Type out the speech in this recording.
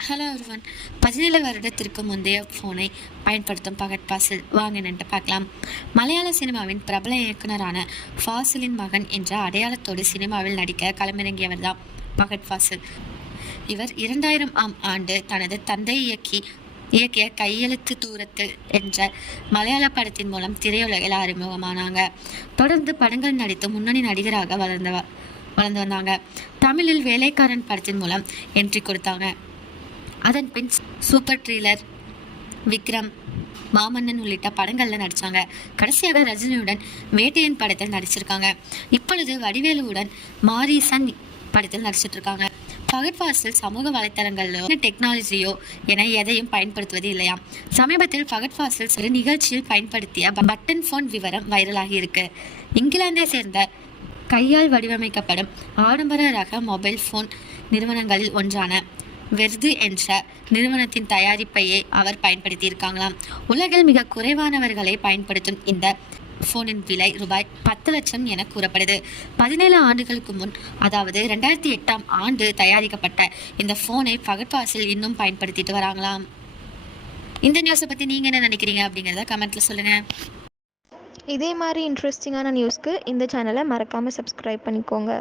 Hello ஒருவன் பதினேழு வருடத்திற்கு முந்தைய ஃபோனை பயன்படுத்தும் பகட் பாசில் வாங்க நின்று பார்க்கலாம். மலையாள சினிமாவின் பிரபல இயக்குனரான ஃபாசிலின் மகன் என்ற அடையாளத்தோடு சினிமாவில் நடிக்க களமிறங்கியவர் தான் பகட் ஃபாசில் இவர் இரண்டாயிரம் ஆம் ஆண்டு தனது தந்தை இயக்கி இயக்கிய கையெழுத்து தூரத்தில் என்ற மலையாள படத்தின் மூலம் திரையுலகில் அறிமுகமானாங்க. தொடர்ந்து படங்கள் நடித்து முன்னணி நடிகராக வளர்ந்தவர் வளர்ந்து வந்தாங்க. தமிழில் வேலைக்காரன் படத்தின் மூலம் என்ட்ரி கொடுத்தாங்க. அதன் பின் சூப்பர் ட்ரீலர் விக்ரம் மாமன்னன் உள்ளிட்ட படங்களில் நடித்தாங்க கடைசியாக ரஜினியுடன் வேட்டையன் படத்தில் நடிச்சிருக்காங்க. இப்பொழுது வடிவேலுவுடன் மாரிசன் படத்தில் நடிச்சிட்டு இருக்காங்க பகட் ஃபாசில் சமூக வலைத்தளங்களிலோ டெக்னாலஜியோ என எதையும் பயன்படுத்துவது இல்லையாம். சமீபத்தில் பகட் ஃபாசில் சில நிகழ்ச்சியில் பயன்படுத்திய பட்டன் ஃபோன் விவரம் வைரலாகி இருக்கு. இங்கிலாந்தை சேர்ந்த கையால் வடிவமைக்கப்படும் ஆடம்பர ரக மொபைல் ஃபோன் நிறுவனங்களில் ஒன்றான வெர்து என்ற நிறுவனத்தின் தயாரிப்பையே அவர் பயன்படுத்தியிருக்காங்களாம். உலகில் மிக குறைவானவர்களை பயன்படுத்தும் இந்த ஃபோனின் விலை ரூபாய் பத்து லட்சம் என கூறப்படுது. பதினேழு ஆண்டுகளுக்கு முன் அதாவது ரெண்டாயிரத்தி எட்டாம் ஆண்டு தயாரிக்கப்பட்ட இந்த ஃபோனை பகட்பாசில் இன்னும் பயன்படுத்திட்டு வராங்களாம். இந்த நியூஸை பற்றி நீங்கள் என்ன நினைக்கிறீங்க அப்படிங்கிறத கமெண்ட்டில் சொல்லுங்கள் இதே மாதிரி இன்ட்ரெஸ்டிங்கான நியூஸ்க்கு இந்த சேனலை மறக்காமல் சப்ஸ்கிரைப் பண்ணிக்கோங்க.